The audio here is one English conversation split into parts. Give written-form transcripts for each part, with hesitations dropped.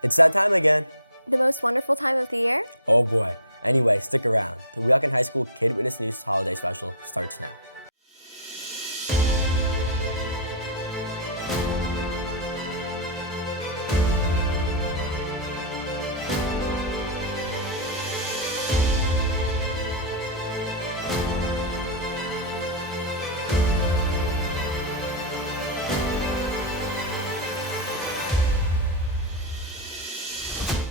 It's that time again. The most wonderful time of the year? Oh boy. Anyway, stick around. The WHS High School KWN News Holiday Special starts now.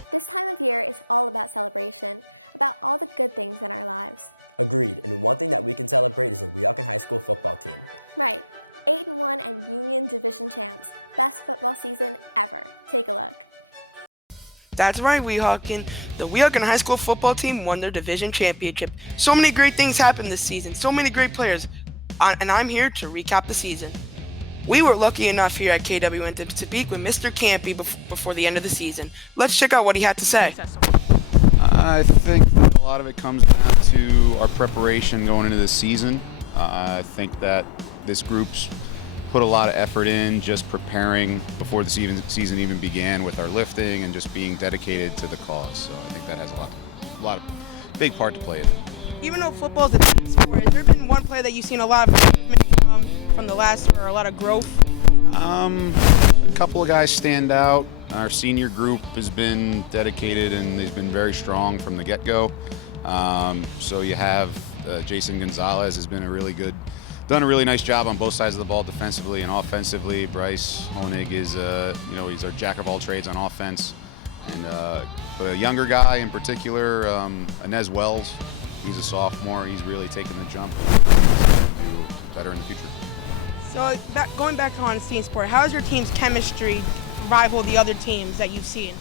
This time of year is all about celebration, about all the good things in our lives. Agreed, and one thing that we can celebrate is the WHS High School football team. Right, 8-1 and Union Division champs. Best football season ever. Take a look. That's right, Weehawken. The Weehawken High School football team won their division championship. So many great things happened this season, so many great players, and I'm here to recap the season. We were lucky enough here at KWN to speak with Mr. Campy before the end of the season. Let's check out what he had to say. I think that a lot of it comes down to our preparation going into this season. I think that this group's put a lot of effort in just preparing before the season even began with our lifting and just being dedicated to the cause. So I think that has a lot of big part to play in it. Even though football is a team sport, has there been one player that you've seen a lot of improvement from the last year, or a lot of growth? A couple of guys stand out. Our senior group has been dedicated and has been very strong from the get-go. So you have Jason Gonzalez has been done a really nice job on both sides of the ball, defensively and offensively. Bryce Honig is, he's our jack of all trades on offense. And but a younger guy in particular, Inez Wells, he's a sophomore. He's really taken the jump. He's going to do better in the future. So going back on team sport, how has your team's chemistry rival the other teams that you've seen?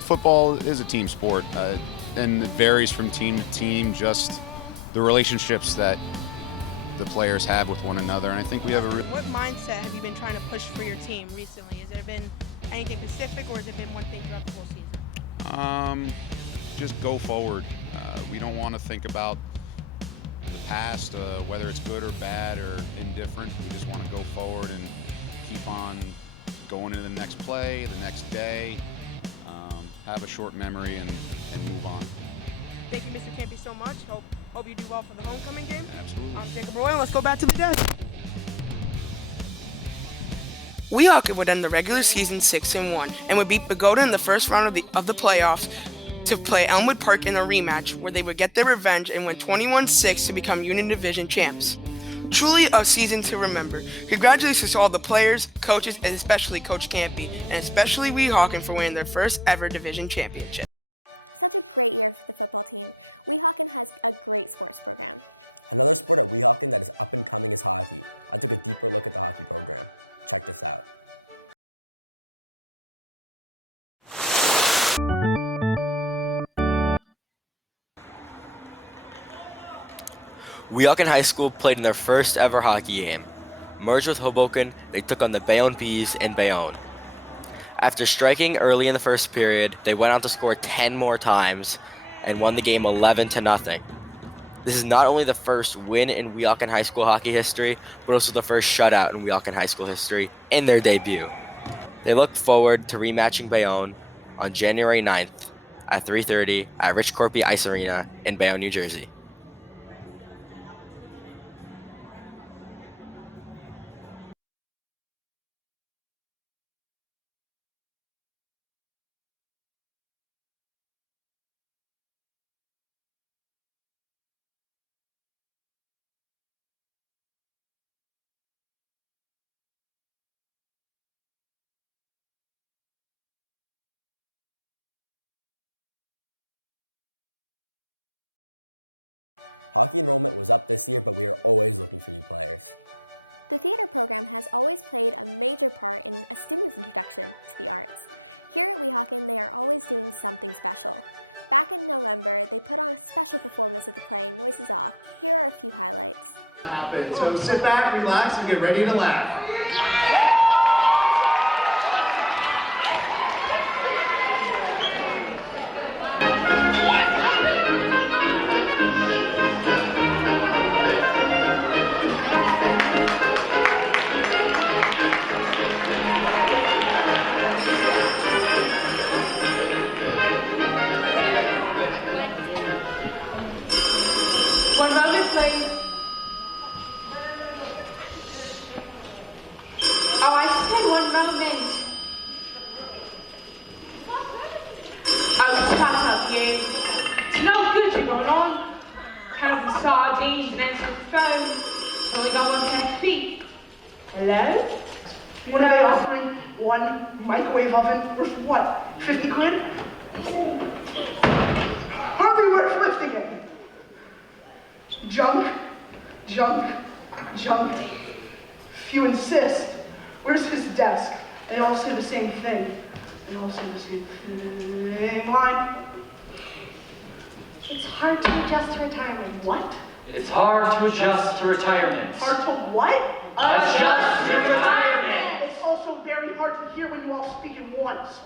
Football is a team sport, and it varies from team to team, just the relationships that the players have with one another. And I think we have What mindset have you been trying to push for your team recently? Has there been anything specific, or has it been one thing throughout the whole season? Just go forward. We don't want to think about the past, whether it's good or bad or indifferent. We just want to go forward and keep on going into the next play, the next day, have a short memory and move on. Thank you, Mr. Campy, so much. Hope you do well for the homecoming game. Absolutely. I'm Jacob Roy, and let's go back to the desk. Weehawken would end the regular season 6-1 and would beat Pagoda in the first round of the playoffs to play Elmwood Park in a rematch where they would get their revenge and win 21-6 to become Union Division champs. Truly a season to remember. Congratulations to all the players, coaches, and especially Coach Campy, and especially Weehawken for winning their first ever division championship. Such a great year for the football team. Weehawken has a great sports program. Another sport at Weehawken that is up and coming is hockey. I took a deeper look at the hockey program. Check this out. Weehawken High School played in their first ever hockey game. Merged with Hoboken, they took on the Bayonne Bees in Bayonne. After striking early in the first period, they went on to score 10 more times and won the game 11-0. This is not only the first win in Weehawken High School hockey history, but also the first shutout in Weehawken High School history in their debut. They look forward to rematching Bayonne on January 9th at 3:30 at Rich Corpy Ice Arena in Bayonne, New Jersey. Hockey enrollment was up this year, but we are always looking for new players. The theater program has always played a major part in a student's introduction to the arts. Here at Weehawken, they are always doing something special. Back in November, they put on a special performance of the play Noises Off. Here are a few highlights. So sit back, relax, and get ready to laugh. sardines and then some foam. It's only got one pair of feet. Hello? What are they offering? One microwave oven worth what? 50 quid? Hardly worth lifting it. Junk, junk, junk. If you insist, where's his desk? They all say the same thing. They all say the same thing. Line. It's hard to adjust to retirement. What? It's hard to adjust to retirement. Hard to what? Adjust to retirement. It's also very hard to hear when you all speak at once.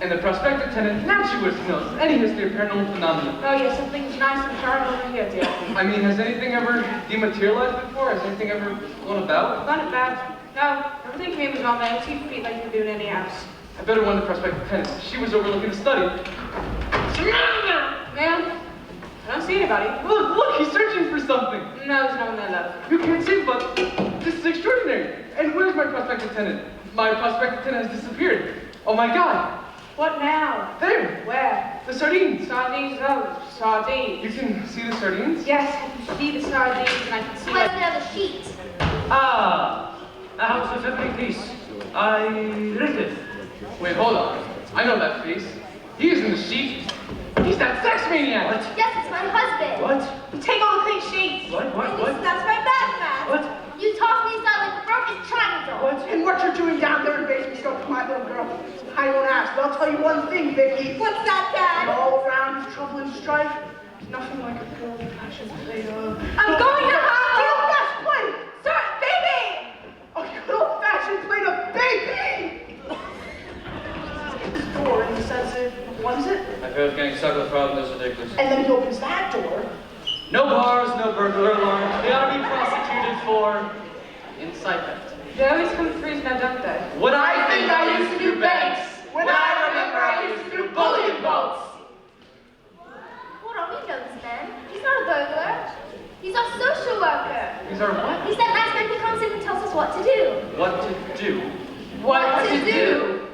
And the prospective tenant naturally wishes to know any history of paranormal phenomena. Oh yeah, something's nice and sharp over here, dear. I mean, has anything ever dematerialized before? Has anything ever gone about? Not bad. No, everything came was on there. 2 feet like you do in any house. I better warn the prospective tenant. She was overlooking the study. Ma'am, I don't see anybody. Look, he's searching for something. No, there's no one there, love. You can't see, but this is extraordinary. And where's my prospective tenant? My prospective tenant has disappeared. Oh my God. What now? There. Where? The sardines. Sardines, oh, sardines. You can see the sardines? Yes, I can see the sardines and I can see Where's the other sheet? Ah, a house of every piece. I live. Wait, hold on. I know that face. He's in the sheet. He's that sex maniac. What? Yes, it's my husband. What? You take all the clean sheets. What? That's my backpack. What? You toss me inside like a broken triangle. What? And what you're doing down there in the basement, don't come my little girl. I won't ask, but I'll tell you one thing, Vicky. What's that, Dad? All around is trouble and strife. There's nothing like a good old-fashioned plate of... I'm going to hospital. Yes, plate! Sir, baby! A good old-fashioned plate of baby! This door, and he says it, what is it? I've heard getting stuck with a problem is ridiculous. And then he opens that door. No bars, no burglar alarms. They ought to be prosecuted for incitement. They always come threes now, don't they? When I think I used to do banks. When I remember I used to do bullion boats. Hold on, we know this man. He's not a burglar. He's our social worker. These are what? He's that nice man who comes in and tells us what to do. What to do? What to do?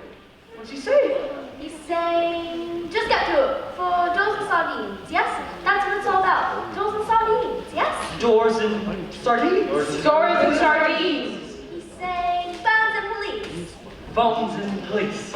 What's he say? He's saying, just get to it. For doors and sardines, yes? That's what it's all about. Doors and sardines, yes? Doors and sardines. Doors and sardines. He's saying, phones and police. Phones and police.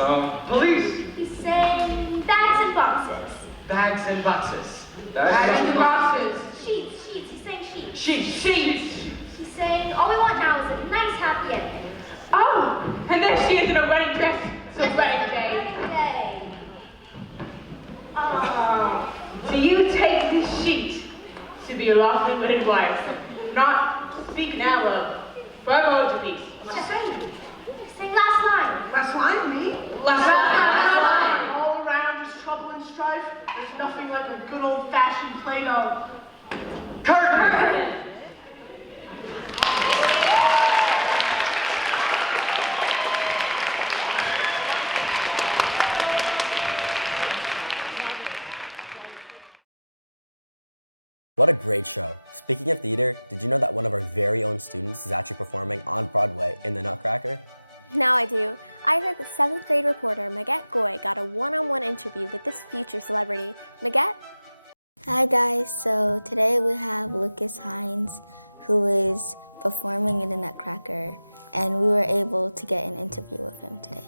Police. He's saying, bags and boxes. Bags and boxes. Bags and boxes. Sheets. He's saying sheets. Sheets. He's saying, all we want now is a nice happy ending. Oh, and there she is in a wedding dress. It's a wedding day. Wedding day. Ah, do you take this sheet to be your lawfully wedded wife? Not speak now of forever to peace. What's he saying? He's saying last line. Last line, me? Last line. All around is trouble and strife. There's nothing like a good old-fashioned plate of... Curtain. What a great show. Speaking of theater, did you know that one of our very own students is actually performing on Broadway in The Nutcracker? Now I do. I heard that 7th grade reporter Maguette Goy got a one-on-one interview with this future celebrity. Maguette? Hi guys, so today we have Lucas Hines who is performing in The Nutcracker, and we were able to get an interview with him today.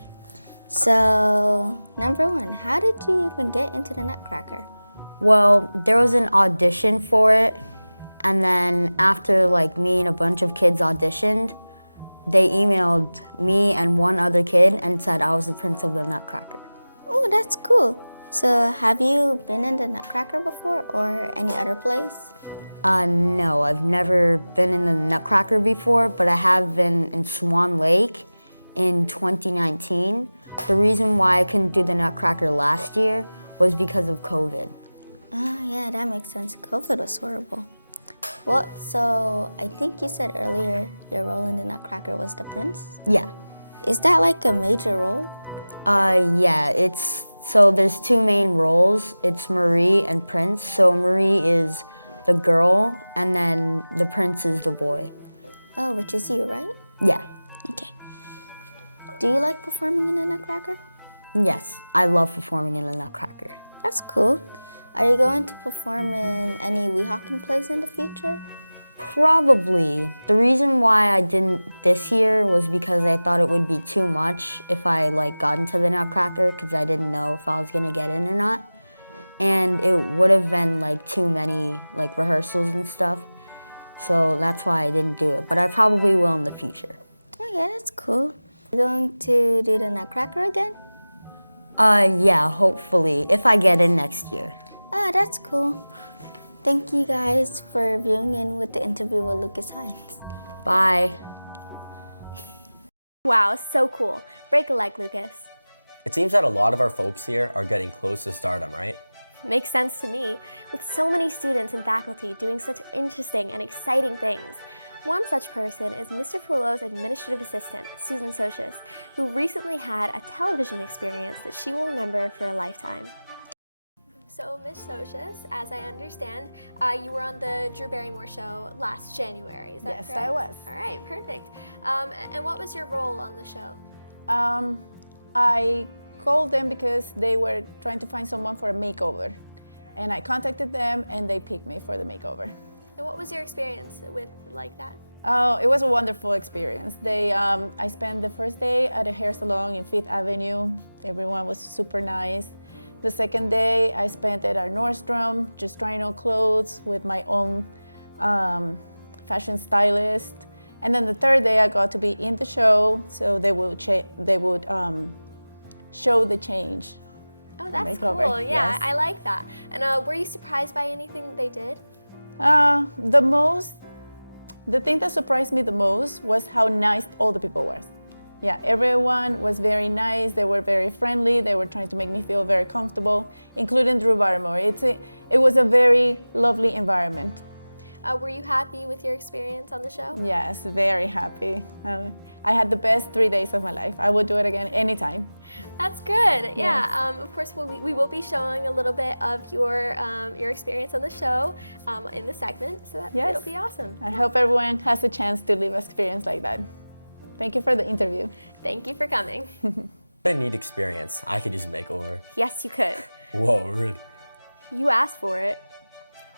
So, number one, how did you even get into The Nutcracker? Well, there was an audition for it, and then after me and a bunch of kids auditioned, they emailed me and one other kid and said I was the Prince of the Nutcracker. Oh, that's cool. So have you been in The Nutcracker before or any other place? No, I've never been in the Nutcracker before, but I have been in Swan Lake in 2019. The reason why I couldn't do the Nutcracker last year was because of COVID. Yeah, that makes sense. COVID was horrible. Well, so I think you said earlier your role in The Nutcracker was the prince? Yeah. Is that like a major role? Yeah, so there's two main roles. It's Marie and Prince. So Marie is the girl, and then the prince is the boy. Oh, which is you, right? Yeah. Okay. Do you like performing in The Nutcracker? Yes, I love performing in The Nutcracker. That's cool. Are you going to perform in any Weehawken plays in the future? Probably. The reason why I didn't this year was because I thought it would be too much if I got into the Nutcracker, because I didn't know if I was gonna get in or not. And it would have been too many rehearsals and stuff. So that's why I didn't do it. But I probably will in the future. Okay, that's cool. Are you going to do the Nutcracker again? Yeah, hopefully, if I get in next year. Oh, that's cool. Thank you guys for viewing in with the interview with Lucas Hines. Bye. Wow, so cool. Break a leg, Lucas. It seems that a lot of our folks here are getting close to stardom, right? Makes sense to me. With so many students and faculty doing such interesting and exciting things. One such person is Mr. Ferullo's administrative assistant, Susan Socius, who recently had a television experience that she will remember for a lifetime. So, Ms. Socius, as I understand, you were on the Drew Barrymore show last January, is that Yes, correct? I was. All right, perfect. And what was your role on the show? I called them because they were trying to find someone for a makeover. And I contacted them and they picked me for the makeover. And what was your experience with that? Oh, it was a wonderful experience. I spent the first day at a hair salon in 5th Avenue. Everyone was super nice. The second day, I spent at our Nordstrom, just trying on clothes with my own fashion stylist. And then the third day, I got to be in the show, so they would show the change. Oh, that's makeover. cool. Yeah, Yes. I like that. And were you surprised by anything that they did? The thing that surprised me the most was how nice all the people were. Yeah, everyone was very nice. They were very friendly. They were trying to make me feel very comfortable, including Drew Barrymore. It was a very lovely environment. Were you happy with your experience on the show? Yes, very happy. I had the best 3 days of my life. I would do it again anytime. That's good. Yes. Yeah. Of course, we will be showing a little bit of your experience on the show in the segment, so it'll be awesome. I hope everyone has a chance to live an experience like that. Thank you for the interview. Thank you for coming. What a neat experience. I could use a makeover. Yes, you could. Whoa, rude. You asked for it.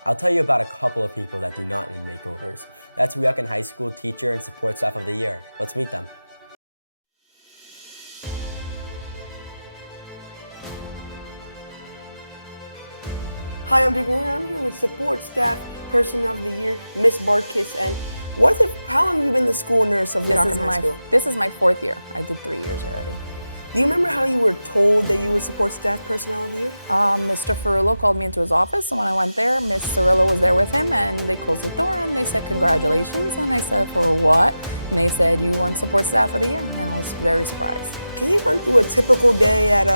I'll tell you about a couple of people that do not need makeovers. That's Weehawken High School Teacher and Support Staff of the Year. Let's meet them. Hi, I'm Dick Moore. I'm here with Support Staff Person of the Year, Miss Barkis. And how long have you been the school nurse of Weehawken High School? This is my 4th year. I did 3 years already. Do you remember how you were told that you were Support Staff Personnel of the Year? Mr. Ferullo called me into his office, and when I went there, Miss Cirillo was there with him, and they closed the door, and they said, congratulations, and I said, for what? And they said, you won Support Staff of the Year, and I was very surprised. Can you run through a typical day at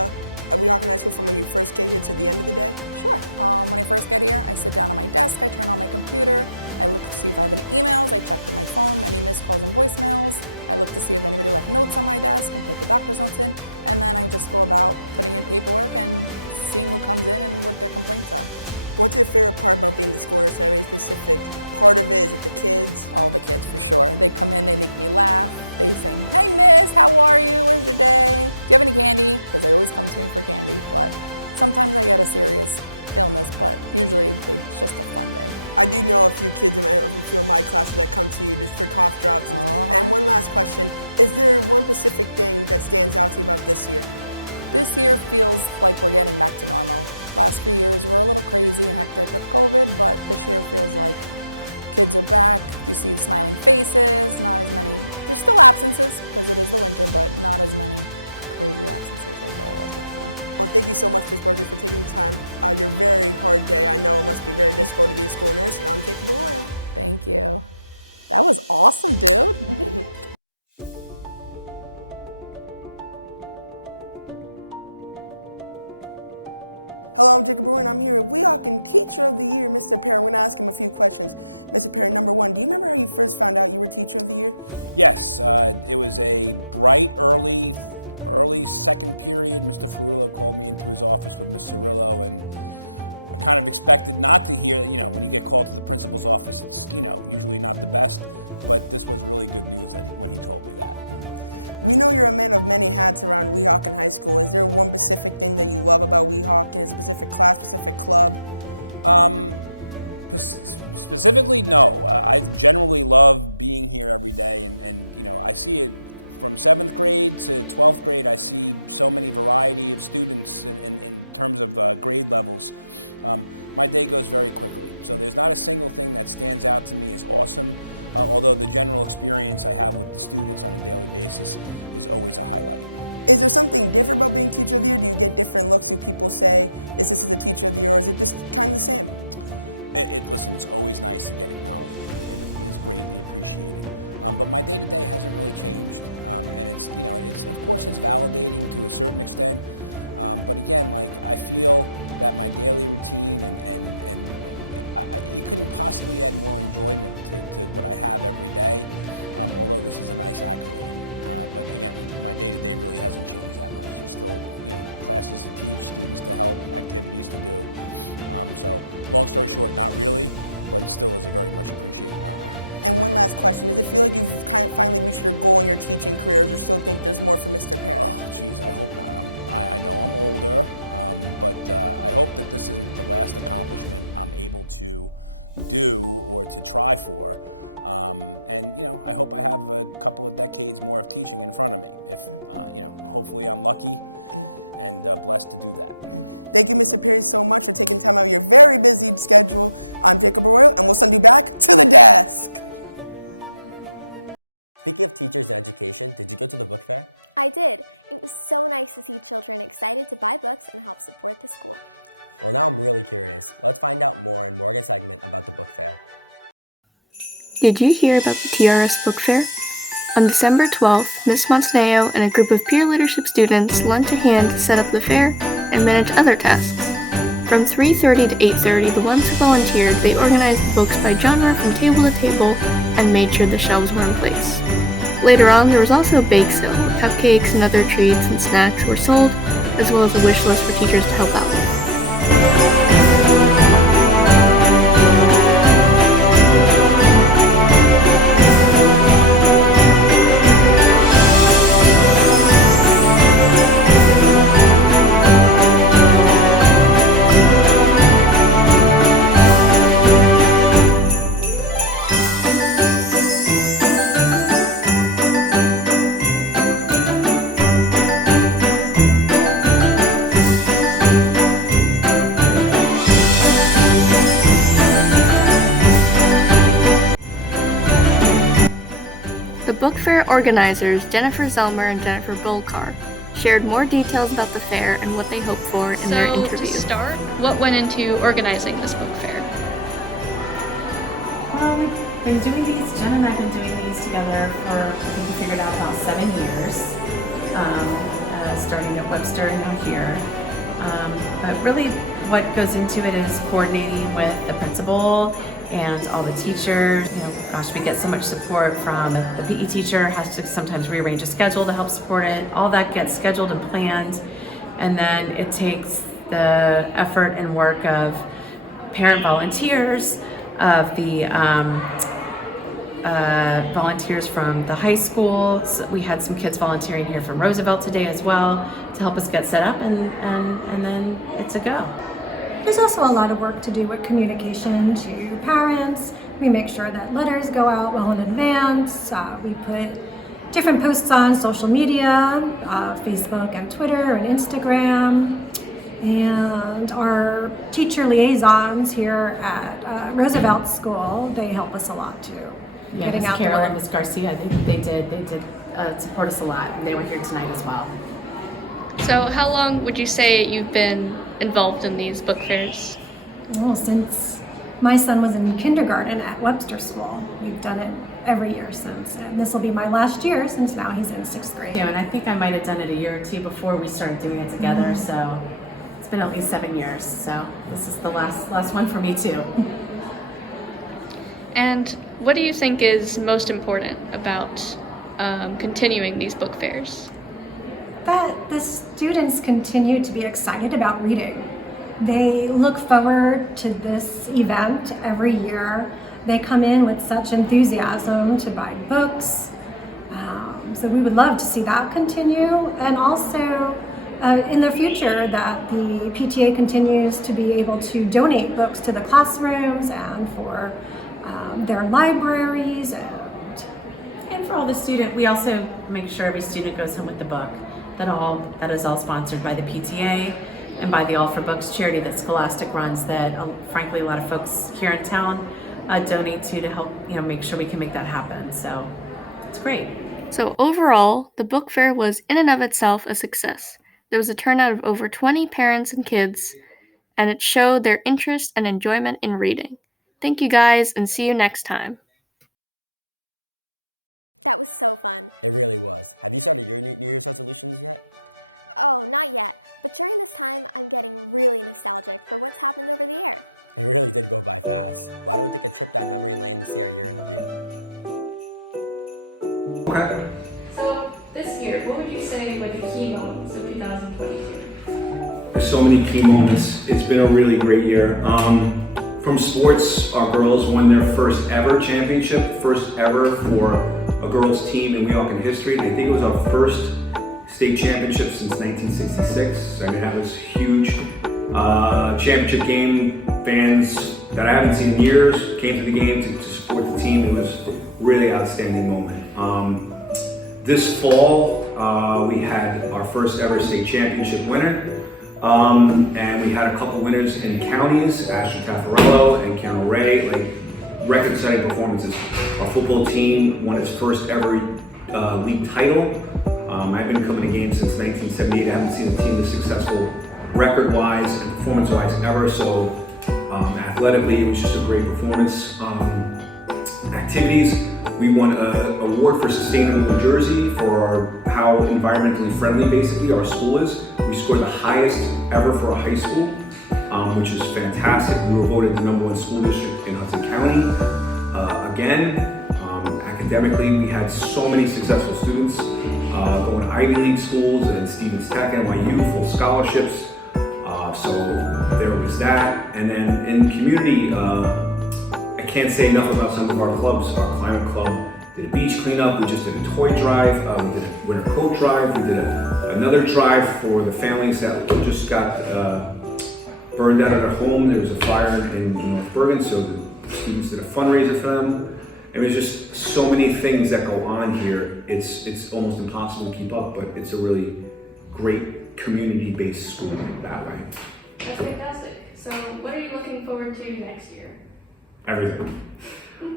Weehawken High School from when you first get here to the end of the day? Sure. When I first get here, I sit down on my desk, I turn on my computer, I look to see if I have any emails, I check through my phone, any missed calls and voicemails, I look to see if anybody left notes on my desk and put the doctor's notes in, and then I just go about putting in paperwork and seeing who comes in and what their complaints are. What's your favorite part about being the school nurse? Any specific part of it? Is it the kids? All the kids, for sure. They come in, they make me laugh. They sing, hey miss, how are you? What's your day? Do you have any candy? Because they always come to me for candy, but sometimes I get a serious illness, but usually it's just a fun day. I do know a few kids in my class that come to you just for cough drops. And one last question, is there one specific thing that stands out to you about this year? This year feels like we're getting back to normal. Last few years were a little crazy and hectic with COVID, but this year feels like kids are back. You see the smiling faces, not as many. There's still absences because it is the winter, but not as many crazy absences as there was before. Well, thank you so much, Ms. Barker, for taking the time. Your very hard day. I know it must be very difficult to be a school nurse, and I'm Jacob Arroyo. Thank you. That was awesome, dude. Hello, I'm Jacob Brewer, and I'm here with Weehawken Teacher of the Year, Mr. Perry. I'm going to ask him a few questions. Mr. Perry, number one, do you remember how you first found out you were Teacher of the Year? Yes, it was a bright, early second period. Mr. Ferullo called me into his office with Miss Cirillo, and I kind of expected not to hear, when you get called to the principal's office, it's, usually not the best, but this was really good news when he told me that. We know you're a man of many hats around Weehawken High School. Is there one specific thing that you love about Weehawken, a specific class, specific club? Specifically, no. I generally love being here every day, and you know, I see it from 7th grade to 12th grade. I see so many variety of students in terms of grade levels. My day goes very quickly, so there's not a single thing that stands out to me as awesome, although the general experience I have with the students on a daily basis is always a highlight. Is there something different about being Teacher of the Year? Do you get different looks? Do people say, is this the Teacher of the Year, or is it just kind of the same? Listen, it's always nice to get acknowledgement, and it is greatly appreciated. But my day-to-day hasn't really changed, and it's, you know, of course it's validating to a certain extent, but again, like, I feel that my daily routine and you couldn't possibly add more enjoyment to what I have every day, although this is a nice accolade. But again, my day-to-day really hasn't changed that much. There's still, you know, classes to teach, students to help, activities to do. So, long story short, not really, but it still is a very much appreciated honor. And one last question, does it feel like you've kind of finally reached your goal in your teaching careers, or still think there's more for Mr. Perry? Oh, geez, I hope not. I know I'm older, but I hope that this isn't the last accomplishment I'm able to do or to try for. And, you know, I hope I have a couple of decades more of teaching in front of me. If, you know, hopefully I'm lucky and blessed to do that. Thank you, Mr. Perry, so much for taking time out of your very busy schedule. I'm Jacob Arroyo, and we'll send you back to the desk. Speaking of teachers and education, did you go to the book fair? I did. It was so nice to see children excited to buy books and help support the school. Well, now I'm really curious. Let's find out more in Morgan's segment about the book fair. Did you hear about the TRS Book Fair? On December 12th, Ms. Montaneo and a group of peer leadership students lent a hand to set up the fair and manage other tasks. From 3:30 to 8:30, the ones who volunteered, they organized the books by genre from table to table and made sure the shelves were in place. Later on, there was also a bake sale where cupcakes and other treats and snacks were sold, as well as a wish list for teachers to help out. The book fair organizers, Jennifer Zelmer and Jennifer Bolkar, shared more details about the fair and what they hope for in their interview. To start, what went into organizing this book fair? Well, we've been doing these, Jen and I have been doing these together for, I think we figured out about 7 years, starting at Webster and now here. But really what goes into it is coordinating with the principal and all the teachers. You know, gosh, we get so much support from the PE teacher, has to sometimes rearrange a schedule to help support it. All that gets scheduled and planned, and then it takes the effort and work of parent volunteers, of the volunteers from the high school. So we had some kids volunteering here from Roosevelt today as well to help us get set up, and then it's a go. There's also a lot of work to do with communication to parents. We make sure that letters go out well in advance. We put different posts on social media, Facebook and Twitter and Instagram. And our teacher liaisons here at Roosevelt School, they help us a lot too. Yeah, Miss Carol and Miss Garcia, they did support us a lot. They were here tonight as well. So how long would you say you've been involved in these book fairs? Well, since my son was in kindergarten at Webster School. We've done it every year since, and this will be my last year since now he's in 6th grade. Yeah, and I think I might have done it a year or two before we started doing it together, so it's been at least 7 years, so this is the last one for me too. And what do you think is most important about continuing these book fairs? That the students continue to be excited about reading. They look forward to this event every year. They come in with such enthusiasm to buy books. So we would love to see that continue, and also in the future that the PTA continues to be able to donate books to the classrooms and for their libraries. And for all the student, we also make sure every student goes home with the book. That is all sponsored by the PTA and by the All for Books charity that Scholastic runs, that frankly a lot of folks here in town donate to help make sure we can make that happen. So it's great. So overall, the book fair was in and of itself a success. There was a turnout of over 20 parents and kids, and it showed their interest and enjoyment in reading. Thank you guys, and see you next time. That was so fun. It really was. Have you started your New Year's resolutions yet? Oh, not yet. But during this time, I'm getting really nostalgic for what's happened over the year. It really did go by fast. Why don't we take a trip down memory lane to see our year in review? Okay. So this year, what would you say were the key moments of 2022? There's so many key moments. It's been a really great year. From sports, our girls won their first ever championship, first ever for a girls team in Weehawken history. I think it was our first state championship since 1966. So, I mean, that was huge. Championship game, fans that I haven't seen in years came to the game to support the team. It was a really outstanding moment. This fall, we had our first ever state championship winner. And we had a couple winners in counties, Ashton Taffarello and Keanu Ray, like record-setting performances. Our football team won its first ever league title. I've been coming to games since 1978. I haven't seen a team this successful record-wise and performance-wise ever, so athletically it was just a great performance. Activities, we won an award for Sustainable New Jersey for how environmentally friendly basically our school is. We scored the highest ever for a high school, which is fantastic. We were voted the #1 school district in Hudson County. Again, academically, we had so many successful students going to Ivy League schools and Stevens Tech, NYU, full scholarships. So there was that. And then in community, I can't say enough about some of our clubs. Our climate club did a beach cleanup. We just did a toy drive. We did a winter coat drive. We did another drive for the families that just got burned out of their home. There was a fire in North Bergen, so the students did a fundraiser for them. It was just so many things that go on here. It's almost impossible to keep up, but it's a really great community-based school that way. That's fantastic. So what are you looking forward to next year? Everything.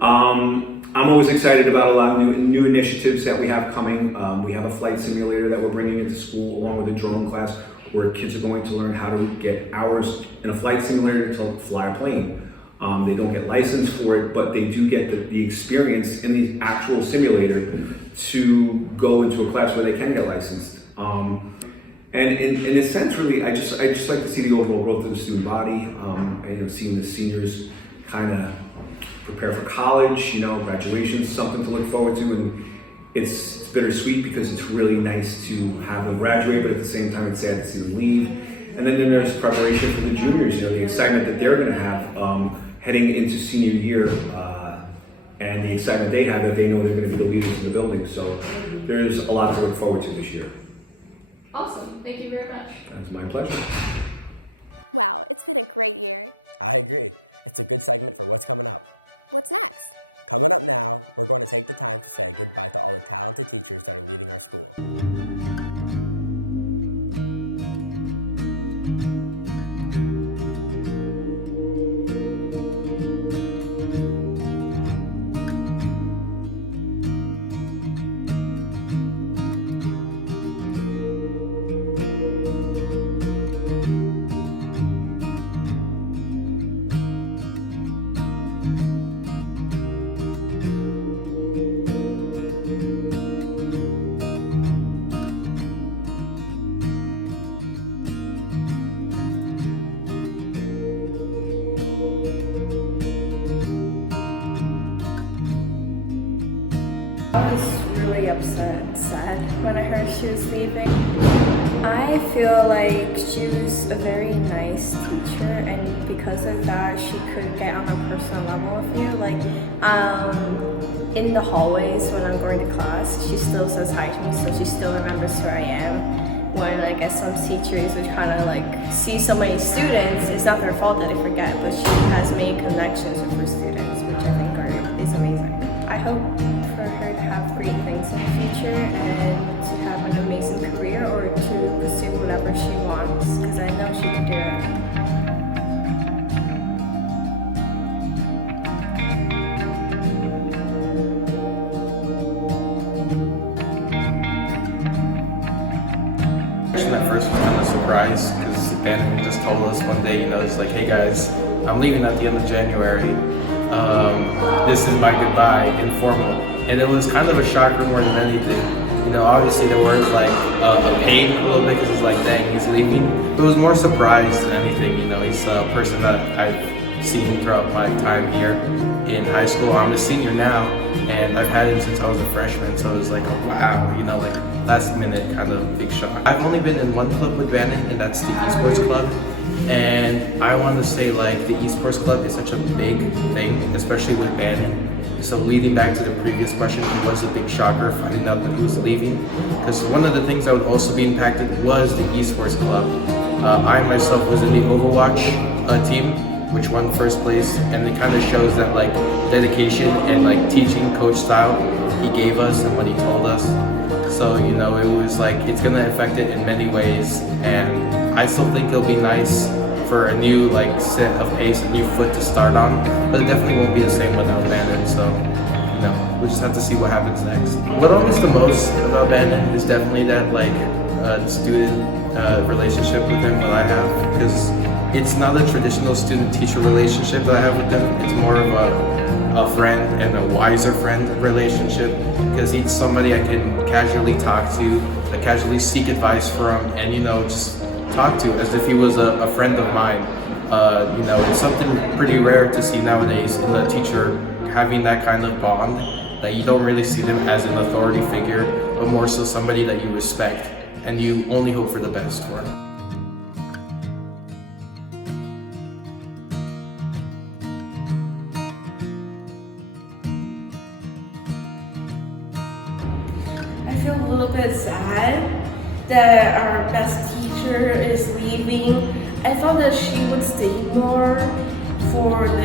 I'm always excited about a lot of new initiatives that we have coming. We have a flight simulator that we're bringing into school along with a drone class where kids are going to learn how to get hours in a flight simulator to fly a plane. They don't get licensed for it, but they do get the experience in the actual simulator to go into a class where they can get licensed. And in a sense, really, I just like to see the overall growth of the student body. And, seeing the seniors kind of prepare for college, graduation is something to look forward to, and it's bittersweet because it's really nice to have them graduate, but at the same time, it's sad to see them leave. And then there's preparation for the juniors, the excitement that they're going to have heading into senior year, and the excitement they have that they know they're going to be the leaders in the building. So there's a lot to look forward to this year. Awesome. Thank you very much. It's my pleasure. Wow, it's been a great year. I agree. It's a good segment for what's coming up. What's next? Coming up now, we're going to take the time to say goodbye to all the talented teachers that are leaving our school. I was really upset and sad when I heard she was leaving. I feel like she was a very nice teacher, and because of that, she could get on a personal level with you. Like, in the hallways when I'm going to class, she still still says hi to me, so she still remembers who I am. Where like as some teachers would kind of like see so many students, it's not their fault that they forget, but she has made connections with her students, which I think is amazing. I hope for her to have great things in the future and to have an amazing career or to pursue whatever she wants, because I know she can do it. At first was kind of surprised because Ben just told us one day, it's like, hey guys, I'm leaving at the end of January. This is my goodbye, informal. And it was kind of a shocker more than anything. Obviously there was like a pain a little bit because it's like, dang, he's leaving. But it was more surprise than anything. He's a person that I've seen throughout my time here in high school. I'm a senior now, and I've had him since I was a freshman, so it was like, oh, wow, like last minute kind of big shock. I've only been in one club with Bannon, and that's the esports club. And I want to say like the esports club is such a big thing, especially with Bannon. So leading back to the previous question, it was a big shocker finding out that he was leaving. Because one of the things that would also be impacted was the esports club. I myself was in the Overwatch team, which won first place, and it kind of shows that like dedication and like teaching coach style he gave us and what he told us. So it was like it's gonna affect it in many ways, and I still think it'll be nice for a new like set of pace, a new foot to start on, but it definitely won't be the same without Bannon. So we'll just have to see what happens next. What I miss the most about Bannon is definitely that like student relationship with him that I have, because it's not a traditional student-teacher relationship that I have with them. It's more of a friend and a wiser friend relationship, because he's somebody I can casually talk to, I casually seek advice from, and just talk to as if he was a friend of mine. It's something pretty rare to see nowadays in a teacher having that kind of bond, that you don't really see them as an authority figure, but more so somebody that you respect and you only hope for the best for. I feel a little bit sad that our best teacher is leaving. I thought that she would stay more over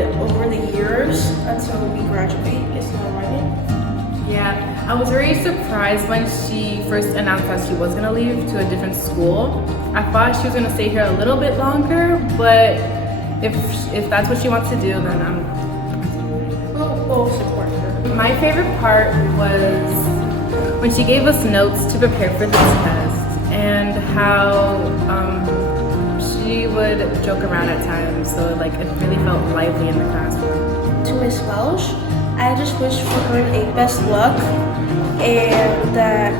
the years until we graduate. Isn't that right? Yeah, I was very surprised when she first announced that she was going to leave to a different school. I thought she was going to stay here a little bit longer, but if that's what she wants to do, then we'll support her. My favorite part was when she gave us notes to prepare for the test, and how she would joke around at times, so it really felt lively in the classroom. To Miss Welsh, I just wish for her a best luck, and that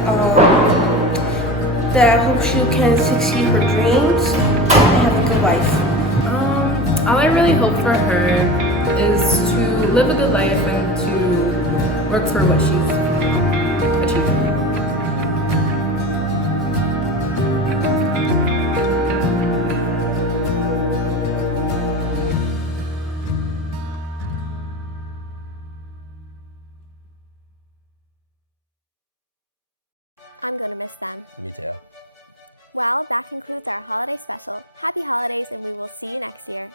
I hope she can succeed her dreams and have a good life. All I really hope for her is to live a good life and to work for what she's achieving. I'm going to miss them. Me too. Well, that concludes our holiday special. Happy holidays, and we will see you next year.